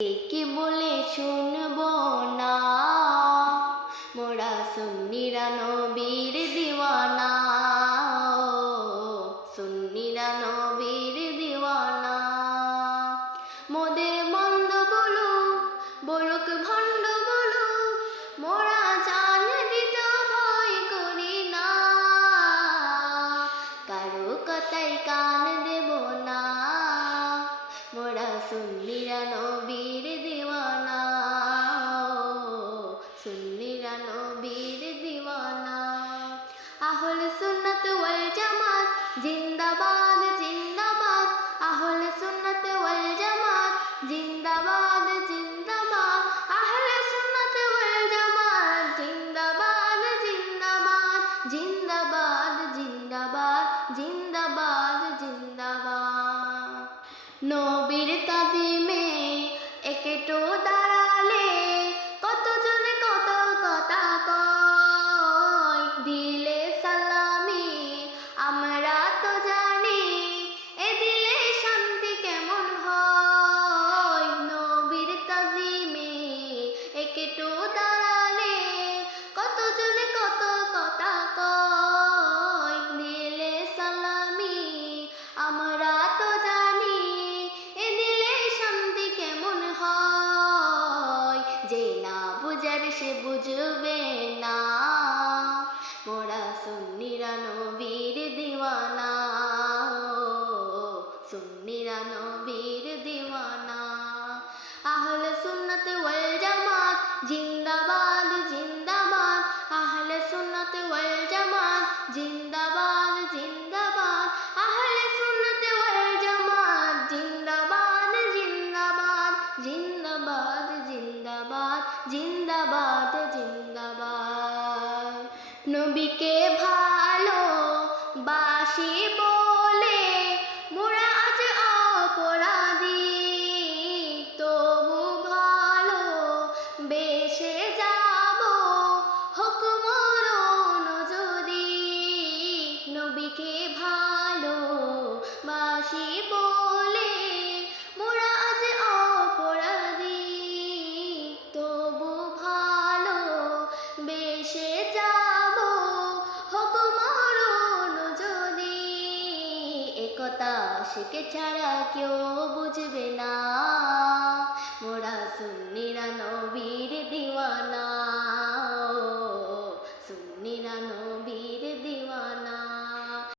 একে বলে শুনব না, মোরা সুন্নিরা নবীর দিওয়ানা, সুন্নিরা নবীর দিওয়ানা। মোদের মন্দ বলুক, বলুক ভণ্ড বলুক, মোরা জান দিতে ভয় করি না, কারো কথায় কান দেব না, মোরা সুন্নিরা নবীর দিওয়ানা, সুন্নিরা নবীর দিওয়ানা। আহলে সুন্নাত ওয়াল জামাত জিন্দাবাদ জিন্দাবাদ, আহলে সুন্নাত ওয়াল জামাত জিন্দাবাদ জিন্দাবাদ, আহলে সুন্নাত ওয়াল জামাত জিন্দাবাদ জিন্দাবাদ, জিন্দাবাদ জিন্দাবাদ জিন্দাবাদ জিন্দাবাদ। নবীর তাজিমে একটু দাঁড়ালে কতজনে কত কথা কয়, দিলে সালামি আমরা তো জানি, এ দিলে শান্তি কেমন হয়। নবীর তাজিমে একটু দাঁড়ালে কতজনে কত কথা কয়, দিলে সালামি আমরা তো জানি, এ দিলে শান্তি কেমন হয়। যে না বুঝার সে বুঝবে না, মোরা সুন্নিরা নবীর দিওয়ানা, সুন্নিরা নবীর দিওয়ানা। আহলে সুন্নাত ওয়াল জামাত জিন্দাবাদ জিন্দাবাদ, আহলে সুন্নাত ওয়াল জামাত জিন্দাবাদ জিন্দাবাদ, আহলে সুন্নাত ওয়াল জামাত জিন্দাবাদ জিন্দাবাদ, জিন্দাবাদ জিন্দাবাদ জিন্দাবাদ জিন্দাবাদ। নবীকে ভালো বাসি বলে মোরা আজ অপরাধী, তবু ভালো বেশে যাব হোক মরণ যদি। নবীকে ভালো বাসি বলে মোরা আজ অপরাধী, তবু ভালো বেশে যাব হোক মরণ যদি। একথা শিখে ছাড়া কেউ বুঝবে না, মোরা সুন্নিরা নবীর দিওয়ানা, সুন্নিরা